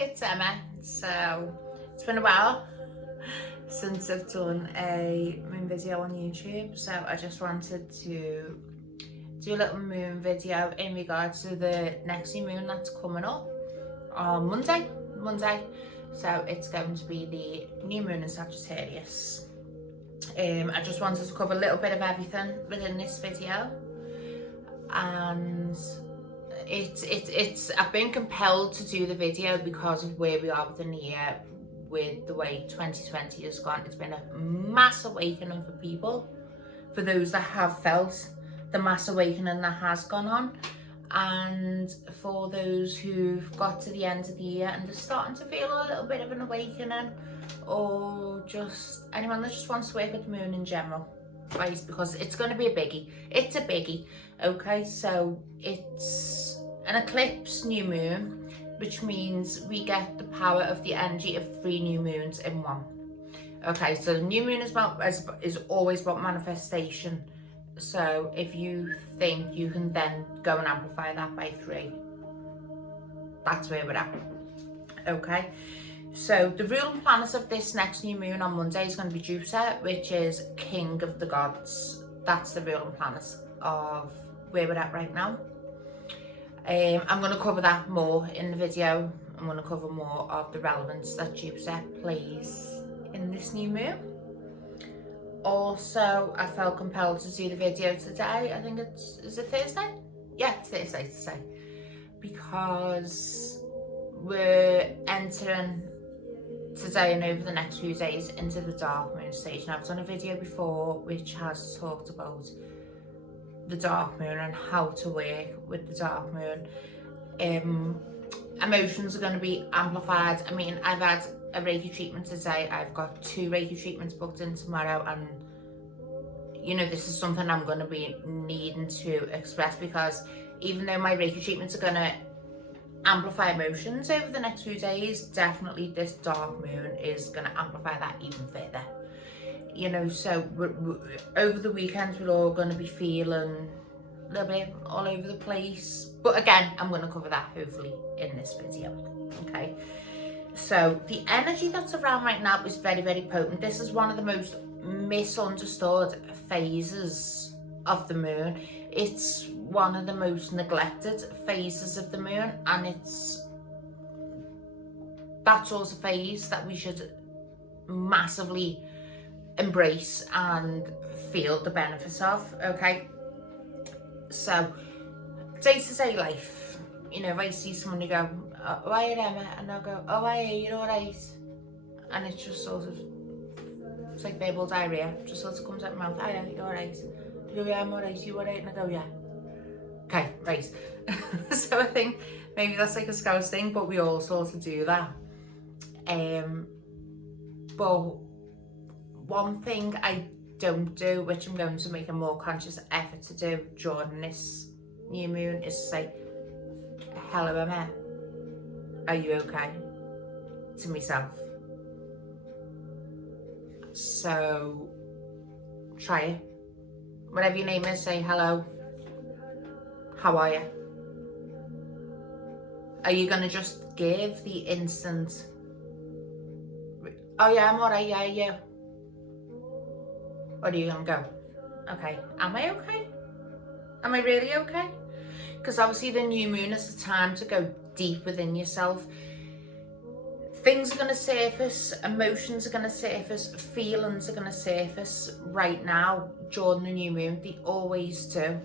it's Emma. So it's been a while since I've done a moon video on YouTube, so I just wanted to do a little moon video in regards to the next new moon that's coming up on Monday. So it's going to be the new moon in Sagittarius. I just wanted to cover a little bit of everything within this video, and I've been compelled to do the video because of where we are within the year, with the way 2020 has gone. It's been a mass awakening for people, for those that have felt the mass awakening that has gone on, and for those who've got to the end of the year and are starting to feel a little bit of an awakening, or just anyone that just wants to work with the moon in general, right? Because it's going to be a biggie. It's a biggie. Okay, so it's an eclipse new moon, which means we get the power of the energy of 3 new moons in one. Okay, so the new moon is always about manifestation. So if you think you can then go and amplify that by 3, that's where we're at. Okay, so the ruling planet of this next new moon on Monday is going to be Jupiter, which is king of the gods. That's the ruling planet of where we're at right now. I'm going to cover that more in the video. I'm going to cover more of the relevance that Jupiter plays in this new moon. Also, I felt compelled to do the video today. I think is it Thursday? Yeah, it's Thursday today, because we're entering today and over the next few days into the dark moon stage. Now, I've done a video before which has talked about the dark moon and how to work with the dark moon. Emotions are going to be amplified. I mean, I've had a Reiki treatment today. I've got 2 Reiki treatments booked in tomorrow, and you know, this is something I'm going to be needing to express, because even though my Reiki treatments are going to amplify emotions over the next few days, definitely this dark moon is going to amplify that even further. You know, so we're, over the weekend we're all going to be feeling a little bit all over the place, but again, I'm going to cover that hopefully in this video. Okay, so the energy that's around right now is very, very potent. This is one of the most misunderstood phases of the moon. It's one of the most neglected phases of the moon, and that's also a phase that we should massively embrace and feel the benefits of. Okay, so day-to-day life, you know, if I see someone who go, "Oh, hi Emma," and I'll go, "Oh, hi, you're alright," and it's just sort of, it's like verbal diarrhea, just sort of comes out my mouth. "Hi, you're alright." I go, "Yeah, I'm alright, you alright?" And I go, "Yeah." Okay, right. So I think maybe that's like a Scouse thing, but we all sort of do that. But one thing I don't do, which I'm going to make a more conscious effort to do during this new moon, is to say, "Hello Emma, are you okay?" to myself. So try it. Whatever your name is, say hello. How are you? Are you going to just give the instant, "Oh yeah, I'm alright, yeah, yeah"? Or are you going to go, "Okay, am I okay? Am I really okay?" Because obviously the new moon is the time to go deep within yourself. Things are going to surface, emotions are going to surface, feelings are going to surface right now during the new moon. They always do.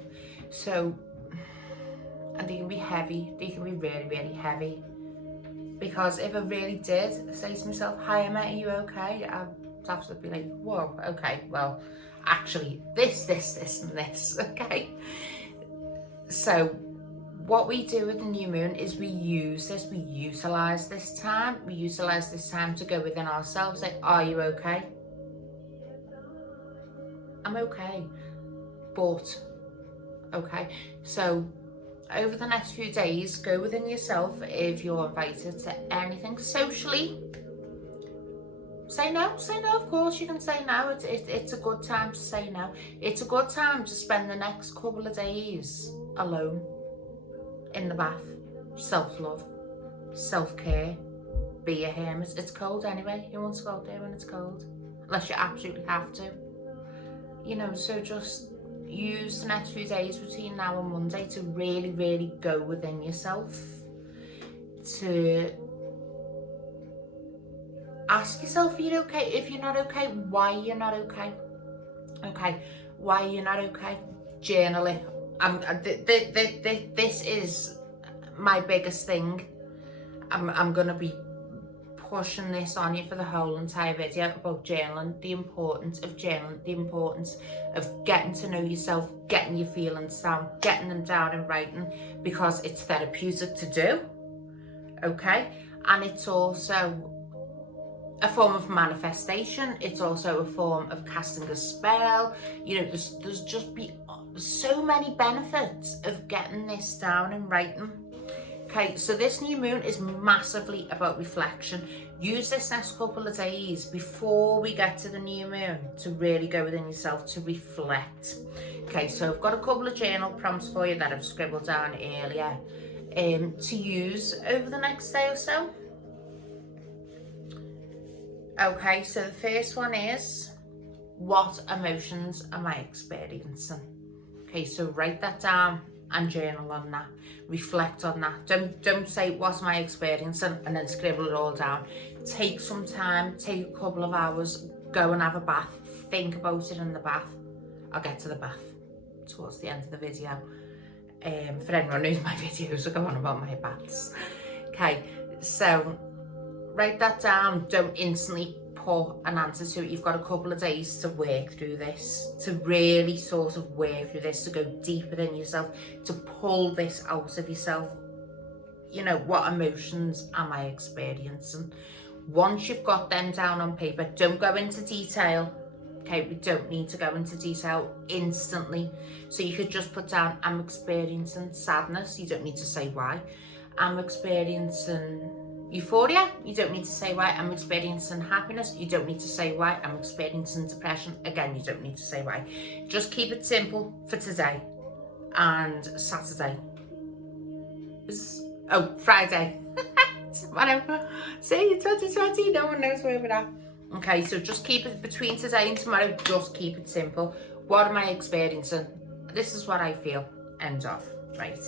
So, and they can be heavy. They can be really, really heavy. Because if I really did say to myself, "Hi Emma, are you okay?" I'd have to be like, "Whoa, okay, well, actually, this, and this," okay? So what we do with the new moon is we utilize this time to go within ourselves, like, "Are you okay?" "I'm okay, but," okay? So over the next few days, go within yourself. If you're invited to anything socially, say no. Of course you can say no. It's a good time to say no. It's a good time to spend the next couple of days alone in the bath. Self-love, self-care, be a hermit. It's cold anyway. Who wants to go out there when it's cold? Unless you absolutely have to. You know, so just use the next few days between now and Monday to really, really go within yourself. To ask yourself, are you okay? If you're not okay, why you're not okay? Okay, why you're not okay? Journal it. This is my biggest thing. I'm gonna be pushing this on you for the whole entire video about journaling, the importance of journaling, the importance of getting to know yourself, getting your feelings down, getting them down in writing, because it's therapeutic to do, okay? And it's also a form of manifestation. It's also a form of casting a spell. You know, there's just so many benefits of getting this down in writing. Okay, so this new moon is massively about reflection. Use this next couple of days before we get to the new moon to really go within yourself, to reflect. Okay, so I've got a couple of journal prompts for you that I've scribbled down earlier to use over the next day or so. Okay, so the first one is, what emotions am I experiencing? Okay, so write that down and journal on that. Reflect on that. Don't say, what am I experiencing, and then scribble it all down. Take some time, take a couple of hours, go and have a bath. Think about it in the bath. I'll get to the bath towards the end of the video. For anyone who knows my videos, I go on about my baths. Okay, so write that down. Don't instantly put an answer to it. You've got a couple of days to work through this, to really sort of work through this, to go deeper in yourself, to pull this out of yourself. You know, what emotions am I experiencing? Once you've got them down on paper, don't go into detail. Okay, we don't need to go into detail instantly. So you could just put down, I'm experiencing sadness. You don't need to say why. I'm experiencing euphoria. You don't need to say why. I'm experiencing happiness. You don't need to say why. I'm experiencing depression. Again, you don't need to say why. Just keep it simple for today and Saturday. Friday. Whatever. See, 2020, no one knows where we're at. Okay, so just keep it between today and tomorrow. Just keep it simple. What am I experiencing? This is what I feel. End of. Right.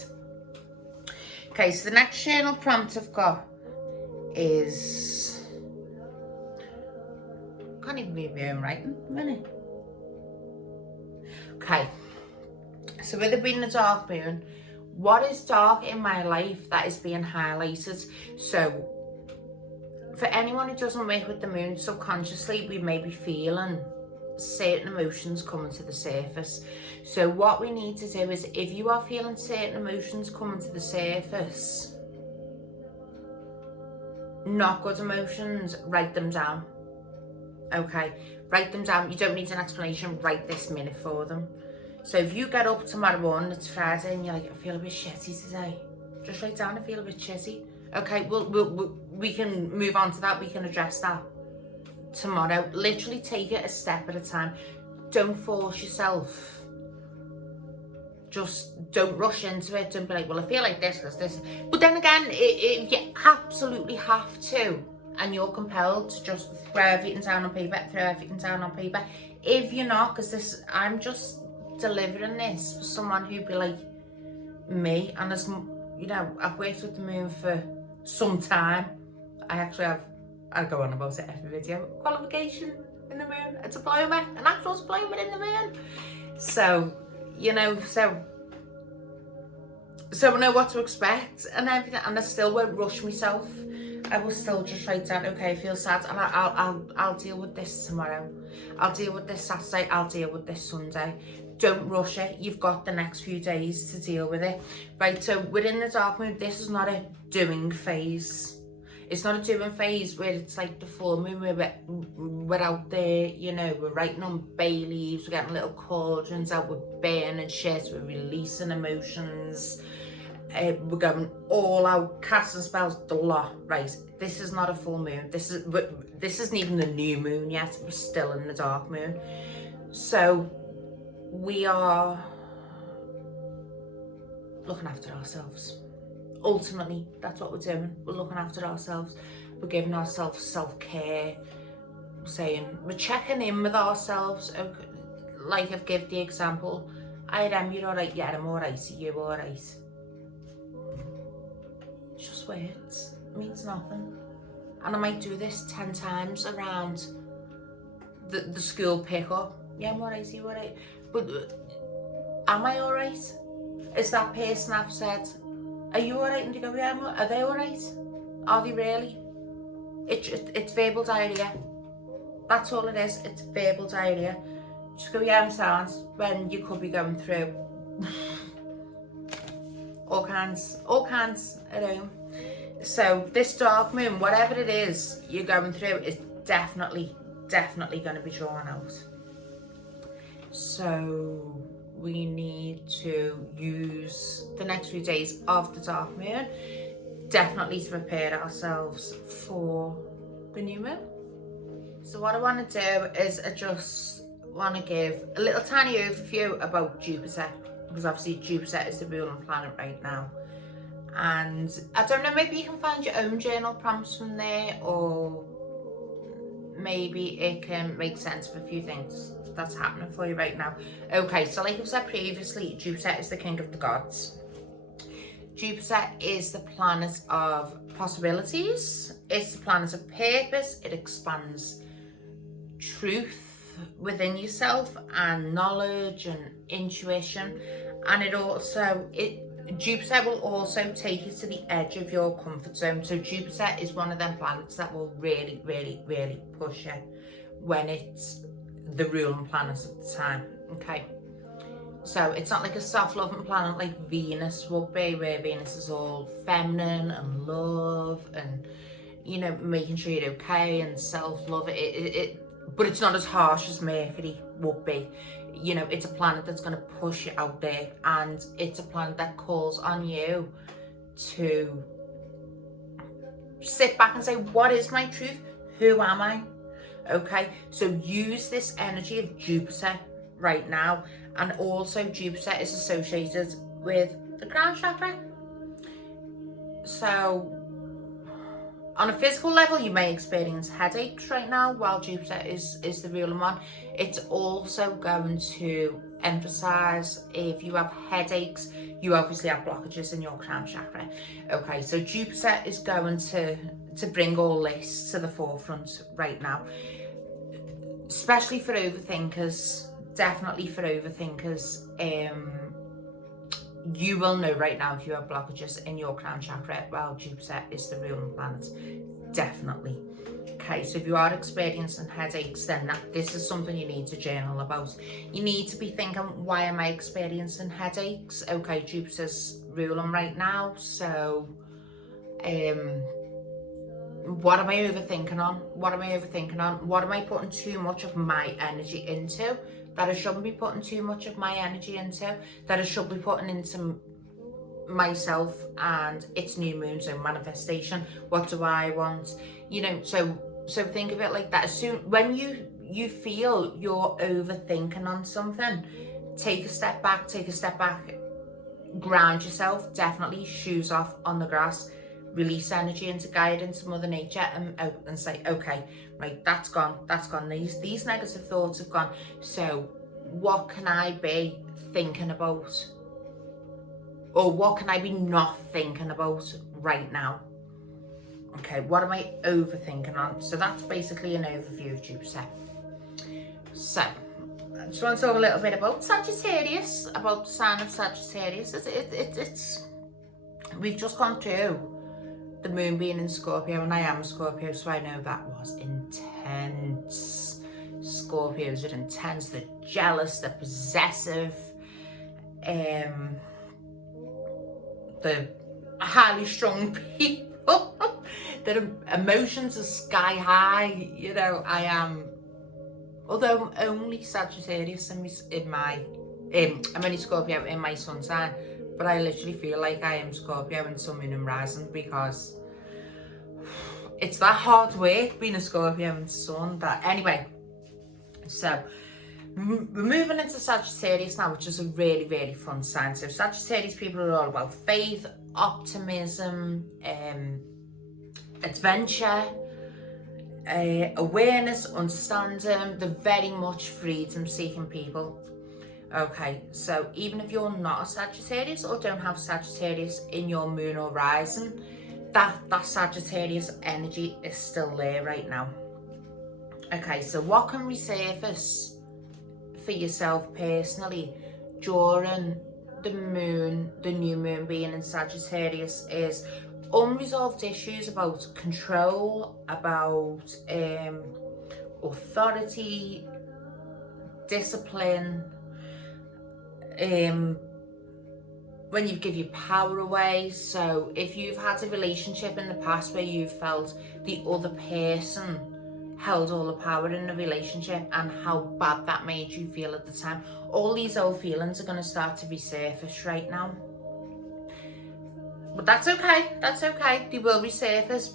Okay, so the next journal prompt I've got is, can't even read my own writing, really. Okay, so with it being a dark moon, what is dark in my life that is being highlighted? So for anyone who doesn't work with the moon, subconsciously we may be feeling certain emotions coming to the surface. So what we need to do is, if you are feeling certain emotions coming to the surface, not good emotions, write them down. Okay, write them down. You don't need an explanation, write this minute for them. So if you get up tomorrow morning, it's Friday, and you're like, I feel a bit shitty today, just write down, I feel a bit shitty. Okay, we can move on to that, we can address that tomorrow. Literally take it a step at a time. Don't force yourself. Just don't rush into it. Don't be like, well, I feel like this because this. But then again, if you absolutely have to, and you're compelled to just throw everything down on paper, If you're not, because this, I'm just delivering this for someone who'd be like me, and as you know, I've worked with the moon for some time. I go on about it every video. Qualification in the moon, a diploma, an actual diploma in the moon. So, you know, so I know what to expect and everything, and I still won't rush myself. I will still just write down, okay, I feel sad, and I'll deal with this tomorrow. I'll deal with this Saturday. I'll deal with this Sunday. Don't rush it. You've got the next few days to deal with it. Right, so within the dark moon, this is not a doing phase. It's not a doing phase where it's like the full moon, where we're out there, you know, we're writing on bay leaves, we're getting little cauldrons out, we're burning shit, we're releasing emotions, we're going all out, casting spells, the lot, right? This is not a full moon. This isn't even the new moon yet. We're still in the dark moon. So we are looking after ourselves. Ultimately, that's what we're doing. We're looking after ourselves. We're giving ourselves self-care, saying we're checking in with ourselves. Okay, like I've given the example, I am, you're alright, yeah, I'm alright, are you alright? It's just words, it means nothing. And I might do this 10 times around the school pickup. Yeah, I'm alright, are you alright? But am I alright? Is that person I've said, are you alright? And they go, yeah, are they alright? Are they really? It's verbal diarrhea. That's all it is, it's verbal diarrhea. Just go, yeah, I'm sound, when you could be going through all kinds at home. So this dark moon, whatever it is you're going through, is definitely going to be drawn out. So we need to use the next few days of the dark moon definitely to prepare ourselves for the new moon. So what I want to do is I just want to give a little tiny overview about Jupiter, because obviously Jupiter is the ruling planet right now. And I don't know, maybe you can find your own journal prompts from there, or maybe it can make sense of a few things that's happening for you right now. Okay, so like I've said previously, Jupiter is the king of the gods. Jupiter is the planet of possibilities. It's the planet of purpose. It expands truth within yourself and knowledge and intuition. And Jupiter will also take you to the edge of your comfort zone. So Jupiter is one of them planets that will really push you when it's the ruling planet at the time, okay? So it's not like a soft-loving planet like Venus will be, where Venus is all feminine and love and, you know, making sure you're okay and self-love. But it's not as harsh as Mercury would be. You know, it's a planet that's going to push you out there, and it's a planet that calls on you to sit back and say, what is my truth? Who am I? Okay, so use this energy of Jupiter right now. And also Jupiter is associated with the crown chakra. So on a physical level, you may experience headaches right now while Jupiter is the ruling one. It's also going to emphasize, if you have headaches, you obviously have blockages in your crown chakra. Okay, so Jupiter is going to bring all this to the forefront right now, especially for overthinkers. Definitely for overthinkers. You will know right now if you have blockages in your crown chakra while Jupiter is the ruling planet. Definitely. Okay, so if you are experiencing headaches, then this is something you need to journal about. You need to be thinking, why am I experiencing headaches? Okay, Jupiter's ruling right now, so what am I overthinking on? What am I overthinking on? What am I putting too much of my energy into that I shouldn't be putting too much of my energy into, that I should be putting into myself and its new moon zone manifestation? What do I want? You know, so think of it like that. As soon when you feel you're overthinking on something, take a step back, ground yourself, definitely shoes off on the grass, release energy into guidance, Mother Nature, and say, okay, right, that's gone. These negative thoughts have gone. So what can I be thinking about? Or what can I be not thinking about right now? Okay, what am I overthinking on? So that's basically an overview of Jupiter. So I just want to talk a little bit about Sagittarius, about the sign of Sagittarius. It's we've just gone through the moon being in Scorpio, and I am a Scorpio, so I know that was intense. Scorpios are intense, they're jealous, they're possessive, they're highly strung people. Their emotions are sky high. You know, I am, although I'm only Sagittarius in my I'm only Scorpio in my sun sign, but I literally feel like I am Scorpio in sun, moon and rising, because it's that hard work being a Scorpio and sun. That anyway, so we're moving into Sagittarius now, which is a really fun sign. So Sagittarius people are all about faith, optimism, adventure, awareness, understanding. They're very much freedom-seeking people. Okay, so even if you're not a Sagittarius or don't have Sagittarius in your moon or rising, that Sagittarius energy is still there right now. Okay, so what can resurface for yourself personally during the new moon being in Sagittarius is unresolved issues about control, about authority, discipline, when you give your power away. So if you've had a relationship in the past where you felt the other person held all the power in the relationship and how bad that made you feel at the time, all these old feelings are going to start to resurface right now. But that's okay, they will resurface,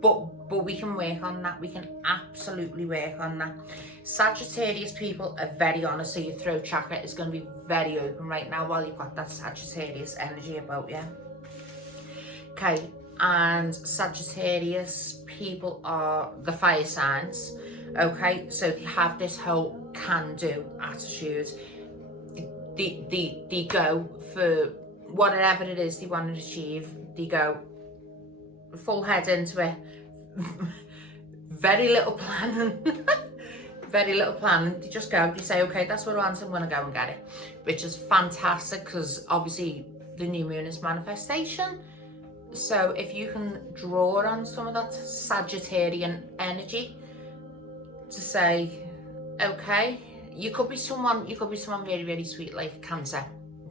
but we can work on that. We can absolutely work on that. Sagittarius people are very honest, so your throat chakra is going to be very open right now while you've got that Sagittarius energy about you. Okay, and Sagittarius people are the fire signs. Okay, so they have this whole can-do attitude. They go for whatever it is they want to achieve. They go full head into it. Very little planning. Very little planning. They just go, they say, okay, that's what I want, I'm going to go and get it. Which is fantastic, because obviously the new moon is manifestation. So if you can draw on some of that Sagittarian energy to say, okay, you could be someone very, very sweet, like Cancer.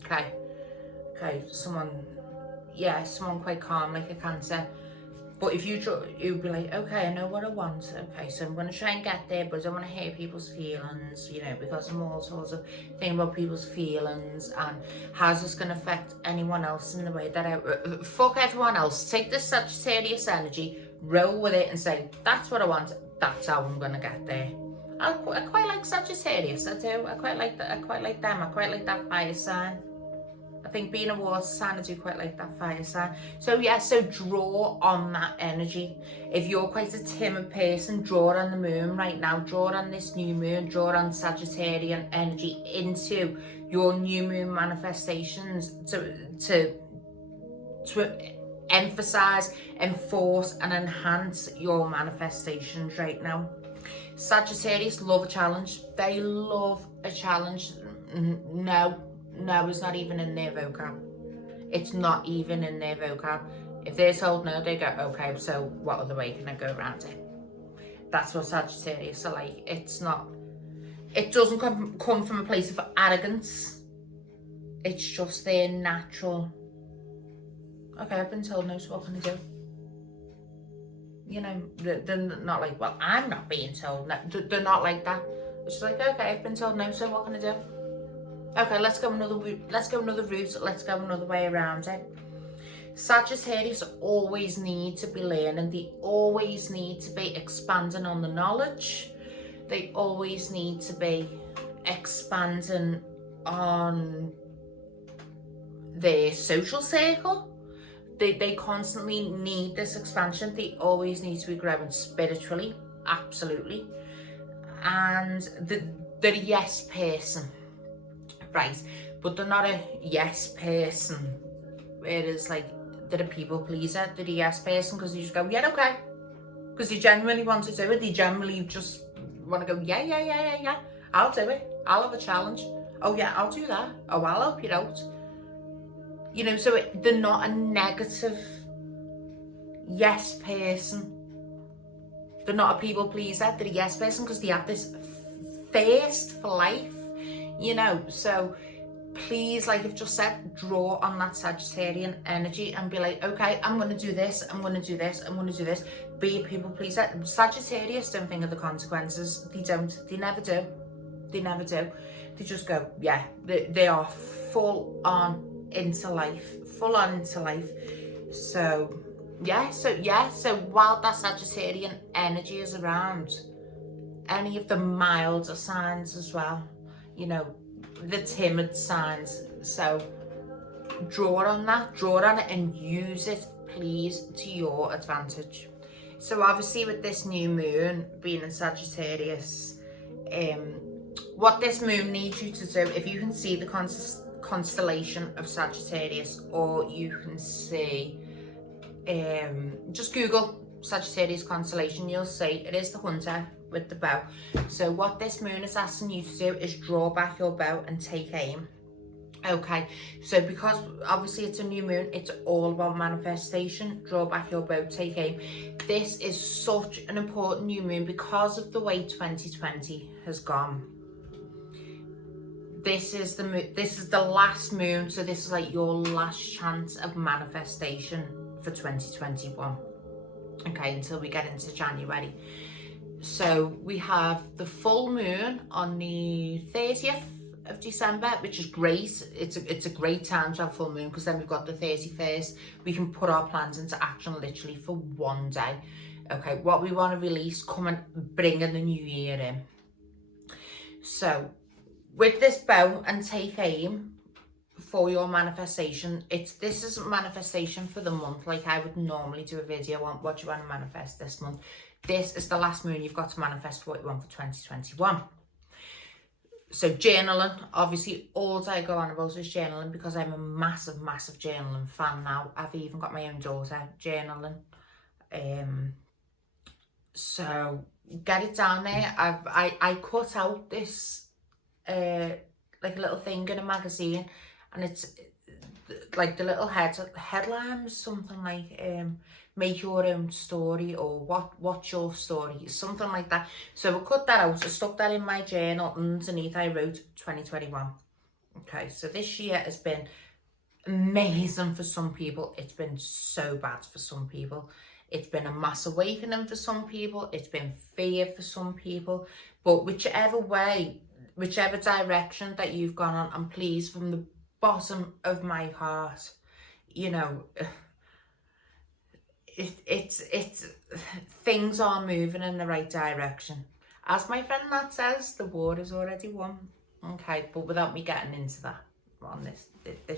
Okay, someone quite calm, like a Cancer. But if you'd be like, okay, I know what I want. Okay, so I'm going to try and get there, but I don't want to hurt people's feelings, you know, because I'm all sorts of thinking about people's feelings and how's this going to affect anyone else in the way that fuck everyone else. Take this Sagittarius energy, roll with it and say, that's what I want. That's how I'm going to get there. I quite like Sagittarius, I do. I quite like them. I quite like that fire sign. I think being a water sign, I do quite like that fire sign. So yeah, so draw on that energy. If you're quite a timid person, draw on the moon right now. Draw on this new moon. Draw on Sagittarian energy into your new moon manifestations to emphasize, enforce, and enhance your manifestations right now. Sagittarius love a challenge. They love a challenge. No is not even in their vocab. It's not even in their vocab. If they're told no, they go, okay, so what other way can I go around it? That's what Sagittarius are like. It doesn't come from a place of arrogance. It's just their natural, okay, I've been told no, so what can I do? You know, they're not like, well, I'm not being told no. They're not like that. It's just like, okay, I've been told no, so what can I do? Okay, let's go another route, let's go another way around it. Sagittarius always need to be learning. They always need to be expanding on the knowledge. They always need to be expanding on their social circle. They constantly need this expansion. They always need to be growing spiritually, absolutely. And they're a yes person. Right, but they're not a yes person, whereas like they're a people pleaser. They're a yes person because you just go, yeah, okay, because you genuinely want to do it. They generally just want to go, yeah, I'll do it, I'll have a challenge, oh yeah, I'll do that, oh, I'll help you out, you know. So they're not a negative yes person. They're not a people pleaser. They're a yes person because they have this thirst for life. You know, so please, like I've just said, draw on that Sagittarian energy and be like, okay, I'm going to do this, I'm going to do this, I'm going to do this. Be a people pleaser. Sagittarius don't think of the consequences. They don't. They never do. They never do. They just go, yeah, they are full on into life. Full on into life. So, yeah, so while that Sagittarian energy is around, any of the milder signs as well, you know, the timid signs. So draw on that, draw on it and use it. please, to your advantage. So obviously with this new moon being in Sagittarius, what this moon needs you to do, if you can see the constellation of Sagittarius, or you can see, just Google Sagittarius constellation, you'll see it is the hunter with the bow. So what this moon is asking you to do is draw back your bow and take aim. Okay, so because obviously it's a new moon, it's all about manifestation. Draw back your bow, take aim. This is such an important new moon because of the way 2020 has gone. This is the last moon, so this is like your last chance of manifestation for 2021. Okay, until we get into January. So we have the full moon on the 30th of December, which is great. It's a great time to have full moon, because then we've got the 31st. We can put our plans into action literally for one day. Okay, what we want to release, come and bring in the new year in. So with this bow and take aim for your manifestation, this is manifestation for the month. Like I would normally do a video on what you want to manifest this month. This is the last moon you've got to manifest what you want for 2021. So journaling, obviously all I go on about is journaling, because I'm a massive journaling fan now. I've even got my own daughter journaling. So get it down there. I cut out this like a little thing in a magazine, and it's like the little headline was something like make your own story, or what's your story, something like that. So I cut that out, I stuck that in my journal. Underneath I wrote 2021. Okay, so this year has been amazing for some people. It's been so bad for some people. It's been a mass awakening for some people. It's been fear for some people. But whichever way, whichever direction that you've gone on, and please, from the bottom of my heart, you know, it's things are moving in the right direction. As my friend Nat says, the war is already won. Okay, but without me getting into that on this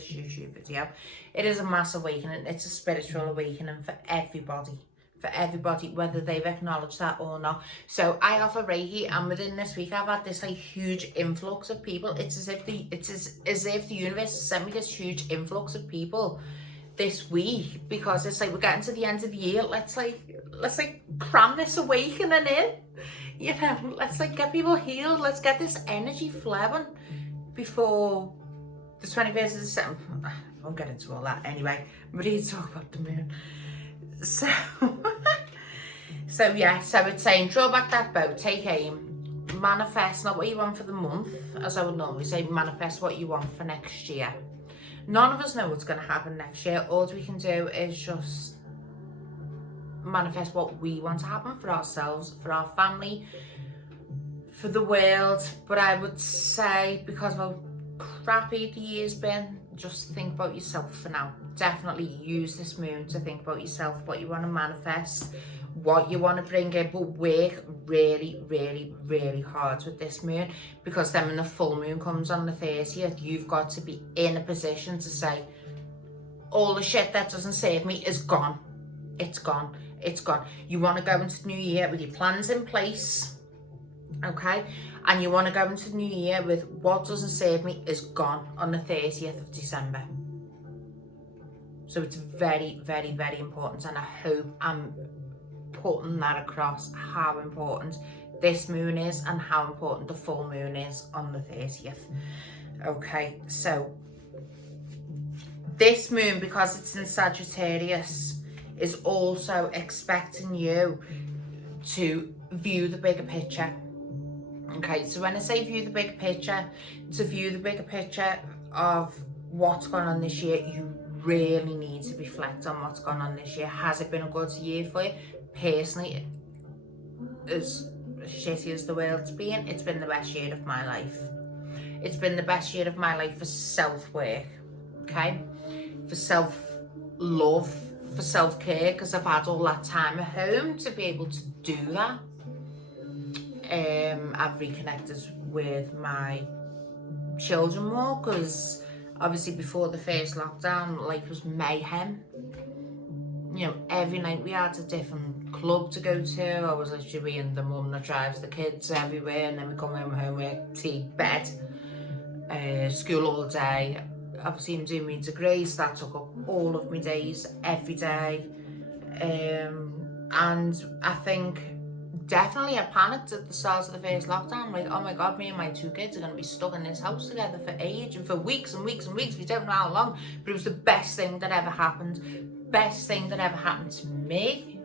YouTube video, it is a mass awakening. It's a spiritual awakening for everybody, whether they've acknowledged that or not. So I offer Reiki, and within this week I've had this like huge influx of people. It's as if the universe has sent me this huge influx of people this week, because it's like we're getting to the end of the year. Let's cram this awakening in, you know. Let's like get people healed. Let's get this energy flowing before the 21st of December. I won't get into all that anyway. I'm ready to talk about the moon. So yeah, so it's saying draw back that bow, take aim, manifest not what you want for the month, as I would normally say, manifest what you want for next year. None of us know what's going to happen next year. All we can do is just manifest what we want to happen for ourselves, for our family, for the world. But I would say, because of how crappy the year's been, just think about yourself for now. Definitely use this moon to think about yourself, what you want to manifest, what you want to bring in, but work really hard with this moon, because then when the full moon comes on the 30th, you've got to be in a position to say, all the shit that doesn't serve me is gone. It's gone. You want to go into the new year with your plans in place, okay? And you want to go into the new year with what doesn't serve me is gone on the 30th of December. So it's very important, and I hope I'm putting that across, how important this moon is and how important the full moon is on the 30th. Okay, so this moon, because it's in Sagittarius, is also expecting you to view the bigger picture. Okay, so when I say view the bigger picture, to view the bigger picture of what's gone on this year, you really need to reflect on what's gone on this year. Has it been a good year for you? Personally, as shitty as the world's been, it's been the best year of my life. It's been the best year of my life for self-work, okay? For self-love, for self-care, because I've had all that time at home to be able to do that. I've reconnected with my children more, because obviously before the first lockdown, life was mayhem. you know, every night we had a different club to go to. I was literally being the mum that drives the kids everywhere, and then we come home, homework, tea, bed, school all day. Obviously I'm doing my degree, so that took up all of my days, every day. And I think definitely I panicked at the start of the first lockdown, like, oh my god, me and my 2 kids are going to be stuck in this house together for age and for weeks and weeks and weeks, we don't know how long. But it was the best thing that ever happened, best thing that ever happened to me.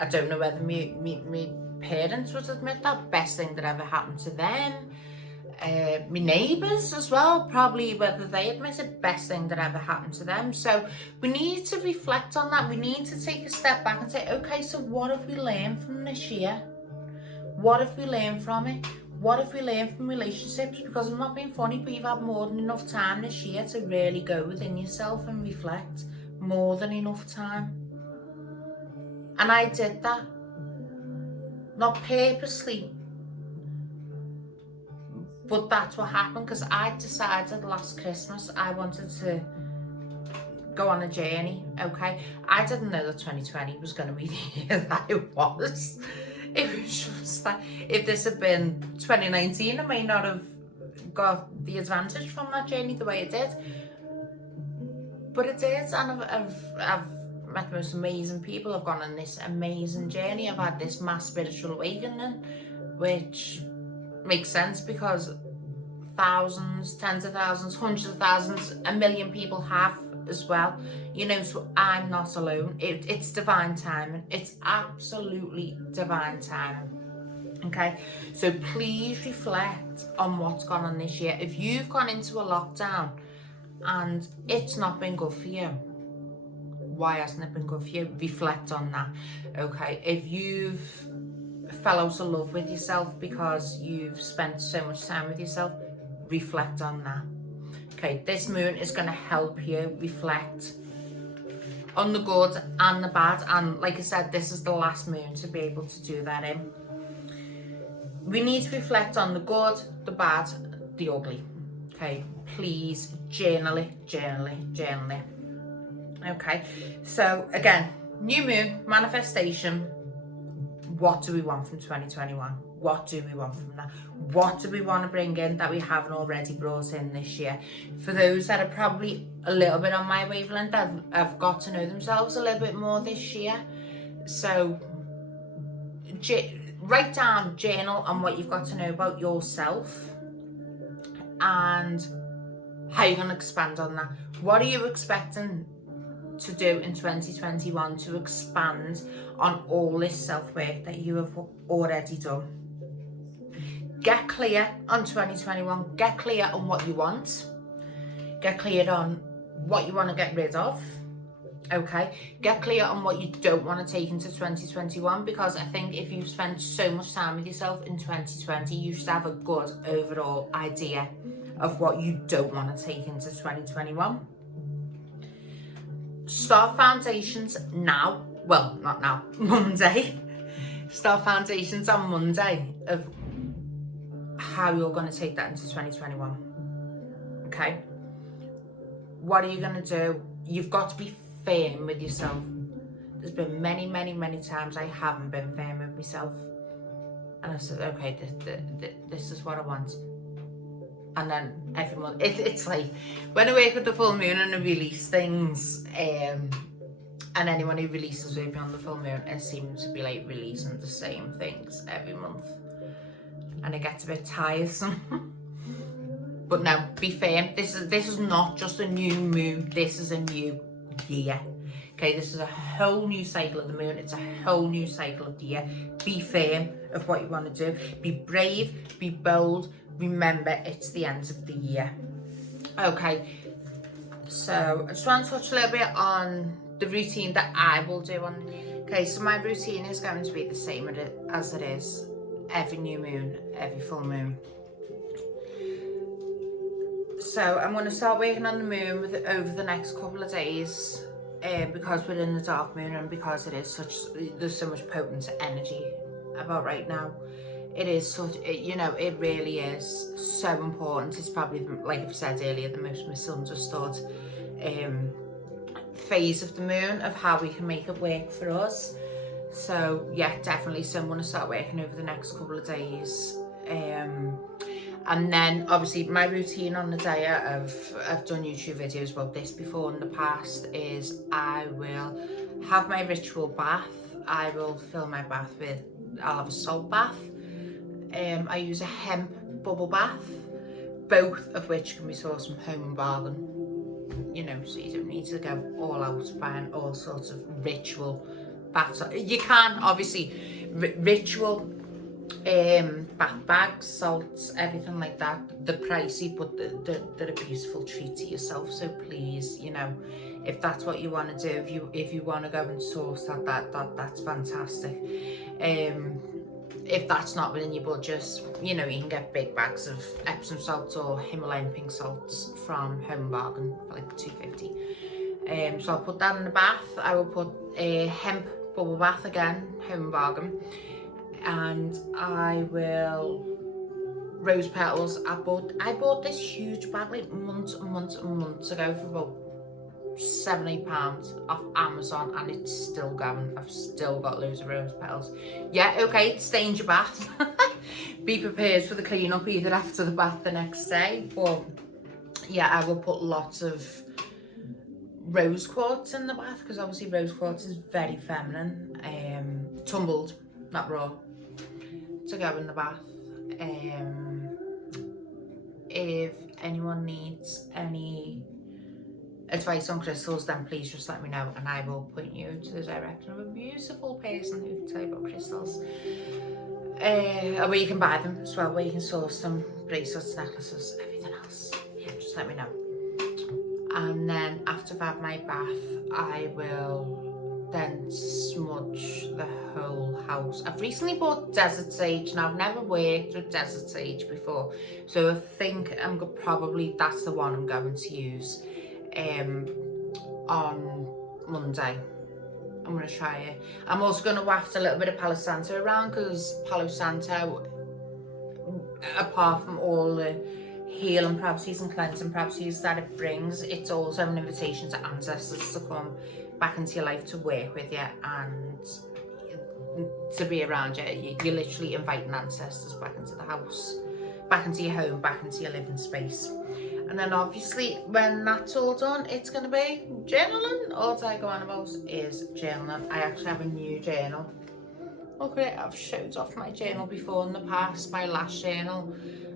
I don't know whether me parents would admit that. Best thing that ever happened to them. My neighbours as well, probably whether they admit it, best thing that ever happened to them. So we need to reflect on that. We need to take a step back and say, okay, so what have we learned from this year? What have we learned from it? What have we learned from relationships? Because I'm not being funny, but you've had more than enough time this year to really go within yourself and reflect. More than enough time. And I did that. Not purposely, but that's what happened, because I decided last Christmas I wanted to go on a journey, okay? I didn't know that 2020 was going to be the year that it was. It was just that if this had been 2019, I may not have got the advantage from that journey the way it did. But it is, and I've met the most amazing people. I've gone on this amazing journey. I've had this mass spiritual awakening, which makes sense because thousands, tens of thousands, hundreds of thousands, a million people have as well. You know, so I'm not alone. It's divine timing. It's absolutely divine timing. Okay, so please reflect on what's gone on this year. If you've gone into a lockdown and it's not been good for you, why hasn't it been good for you? Reflect on that. Okay, if you've fell out of love with yourself because you've spent so much time with yourself, reflect on that. Okay, this moon is going to help you reflect on the good and the bad, and like I said, this is the last moon to be able to do that in. We need to reflect on the good, the bad, the ugly. Okay, please journal it, journal it, journal it. Okay, so again, new moon, manifestation. What do we want from 2021? What do we want from that? What do we want to bring in that we haven't already brought in this year? For those that are probably a little bit on my wavelength, that have got to know themselves a little bit more this year. So write down, journal on what you've got to know about yourself and how you're going to expand on that. What are you expecting to do in 2021 to expand on all this self-work that you have already done? Get clear on 2021. Get clear on what you want. Get clear on what you want to get rid of. Okay, get clear on what you don't want to take into 2021, because I think if you've spent so much time with yourself in 2020, you should have a good overall idea of what you don't want to take into 2021. Start foundations now. Well, not now, Monday. Start foundations on Monday of how you're going to take that into 2021. Okay? What are you going to do? You've got to be firm with yourself. There's been many, many, many times I haven't been firm with myself. And I said, okay, this is what I want. And then every month, it's like when I wake up the full moon and I release things, and anyone who releases with me on the full moon, it seems to be like releasing the same things every month, and it gets a bit tiresome. But no, be firm. This is not just a new moon. This is a new year. Okay, this is a whole new cycle of the moon. It's a whole new cycle of the year. Be firm of what you want to do. Be brave. Be bold. Remember, it's the end of the year. Okay, so I just want to touch a little bit on the routine that I will do on. Okay, so my routine is going to be the same as it is every new moon, every full moon. So I'm going to start working on the moon over the next couple of days, because we're in the dark moon and because there's so much potent energy about right now. It is such, it really is so important. It's probably, like I've said earlier, the most misunderstood phase of the moon of how we can make it work for us. So yeah, definitely, so I'm going to start working over the next couple of days. And then obviously my routine on the day, I've done YouTube videos about this before in the past, is I will have my ritual bath. I will fill my bath with, I'll have a salt bath. I use a hemp bubble bath, both of which can be sourced from Home and Bargain. You know, so you don't need to go all out buying all sorts of ritual baths. You can obviously ritual bath bags, salts, everything like that. They're pricey, but they're a beautiful treat to yourself. So please, you know, if that's what you want to do, if you want to go and source that's fantastic. If that's not within your budget, you know, you can get big bags of Epsom salts or Himalayan pink salts from Home Bargain for like $2.50. So I'll put that in the bath. I will put a hemp bubble bath again, Home Bargain, and I will rose petals. I bought this huge bag like months and months and months ago for about £7-8 off Amazon, and it's still going. I've still got loads of rose petals. Yeah, okay, it stains your bath. Be prepared for the clean up either after the bath the next day. But yeah, I will put lots of rose quartz in the bath, because obviously rose quartz is very feminine, tumbled, not raw, to go in the bath. If anyone needs any advice on crystals, then please just let me know, and I will point you to the direction of a beautiful person who can tell you about crystals, where you can buy them as well, where you can source them, bracelets, necklaces, everything else. Yeah, just let me know. And then after I've had my bath, I will then smudge the whole house. I've recently bought desert sage, and I've never worked with desert sage before, so I think probably that's the one I'm going to use on Monday. I'm going to try it. I'm also going to waft a little bit of Palo Santo around, because Palo Santo, apart from all the healing properties and cleansing properties that it brings, it's also an invitation to ancestors to come back into your life, to work with you and to be around you. You're literally inviting ancestors back into the house, back into your home, back into your living space. And then obviously when that's all done, it's going to be journaling. All I go on about is journaling. I actually have a new journal. Look at it, I've showed off my journal before in the past. My last journal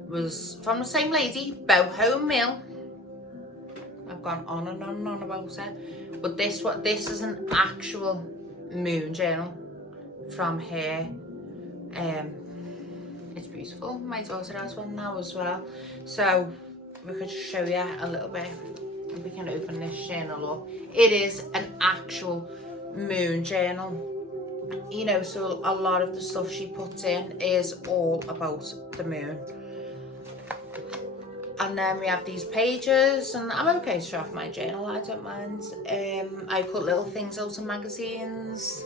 was from the same lady, Boho Mill. I've gone on and on and on about it. But this is an actual moon journal from her. It's beautiful. My daughter has one now as well. So we could show you a little bit. We can open this journal up. It is an actual moon journal. You know, so a lot of the stuff she puts in is all about the moon. And then we have these pages, and I'm okay to show off my journal, I don't mind. I cut little things out of magazines,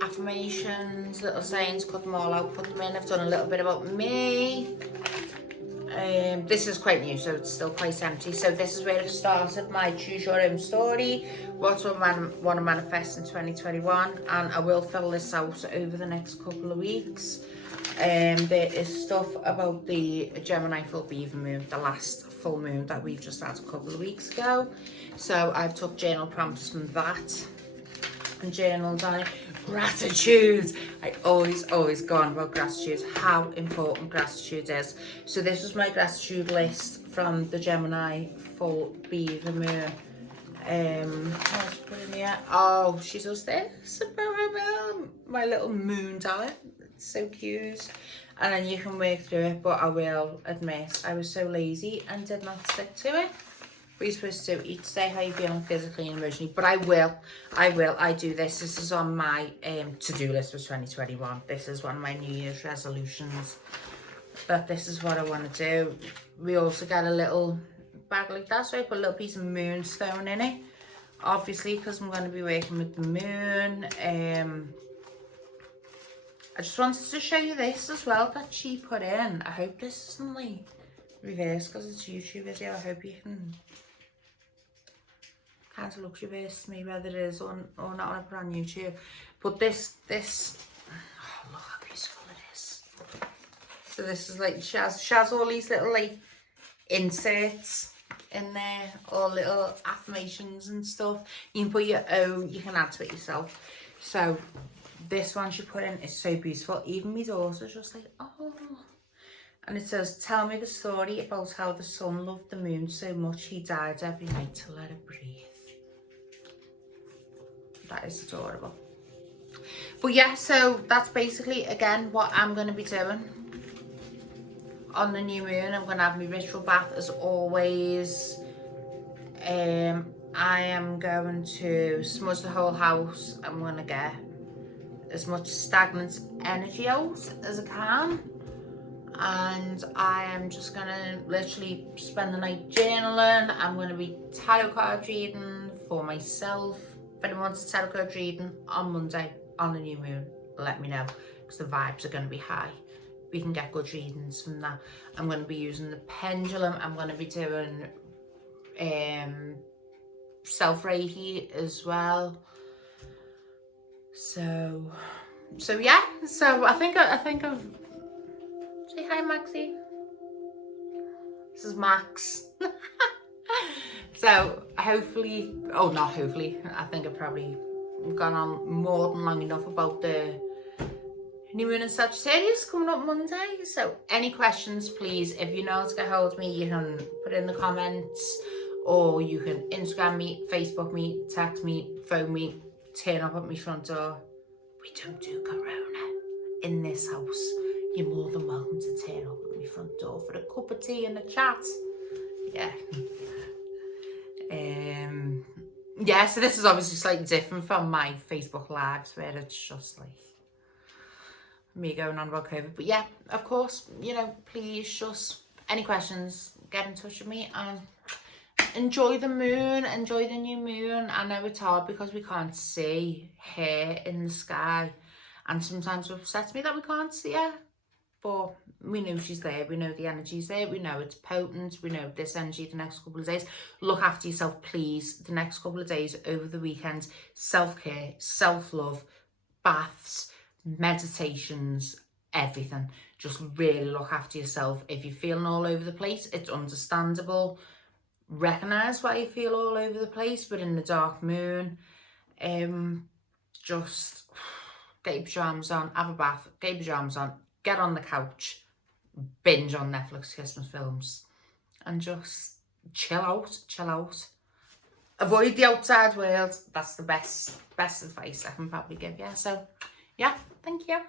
affirmations, little sayings, cut them all out, put them in. I've done a little bit about me. This is quite new, so it's still quite empty. So this is where I've started my choose your own story, what I want to manifest in 2021, and I will fill this out over the next couple of weeks. There is stuff about the Gemini full beaver moon, the last full moon that we've just had a couple of weeks ago. So I've took journal prompts from that and journaled on it. Gratitude. I always go on about gratitude, how important gratitude is. So this was my gratitude list from the Gemini full beaver moon. Let's put in here. Oh, she does this about my little moon diet. It's so cute. And then you can work through it, but I will admit I was so lazy and did not stick to it. What you're supposed to do each day, how you're feeling physically and emotionally. But I do this. This is on my to-do list for 2021. This is one of my New Year's resolutions, that this is what I want to do. We also got a little bag like that, so I put a little piece of moonstone in it, obviously, because I'm going to be working with the moon. I just wanted to show you this as well that she put in. I hope this isn't like reverse because it's a YouTube video. I hope you can kind of looks reversed to me whether it is or not when I put on YouTube. But this, oh, look how beautiful it is. So this is like, she has all these little like inserts in there, all little affirmations and stuff. You can put your own, you can add to it yourself. So this one she put in is so beautiful. Even my daughter's just like, oh. And it says, tell me the story about how the sun loved the moon so much he died every night to let it breathe. That is adorable. But yeah, so that's basically, again, what I'm going to be doing on the new moon. I'm going to have my ritual bath as always. I am going to smudge the whole house. I'm going to get as much stagnant energy out as I can. And I am just going to literally spend the night journaling. I'm going to be tarot card reading for myself. If anyone wants a tarot card reading on Monday on the new moon, let me know, because the vibes are going to be high. We can get good readings from that. I'm going to be using the pendulum. I'm going to be doing self-reiki as well. So yeah. So I think I've say hi, Maxie. This is Max. So hopefully, oh not hopefully, I think I've probably gone on more than long enough about the new moon in Sagittarius coming up Monday. So any questions, please, if you know how to get hold of me, you can put it in the comments, or you can Instagram me, Facebook me, text me, phone me, turn up at my front door. We don't do corona in this house. You're more than welcome to turn up at my front door for a cup of tea and a chat. Yeah. Yeah, so this is obviously slightly different from my Facebook lives where it's just like me going on about COVID. But yeah, of course, you know, please just, any questions, get in touch with me and enjoy the moon, enjoy the new moon. I know it's hard because we can't see her in the sky, and sometimes it upsets me that we can't see her. But we know she's there, we know the energy's there, we know it's potent, we know this energy the next couple of days. Look after yourself, please, the next couple of days over the weekend. Self-care, self-love, baths, meditations, everything. Just really look after yourself. If you're feeling all over the place, it's understandable. Recognise why you feel all over the place, but in the dark moon, just get your pyjamas on, have a bath, get your pyjamas on, get on the couch, binge on Netflix Christmas films, and just chill out. Avoid the outside world. That's the best advice I can probably give you. So, yeah, thank you.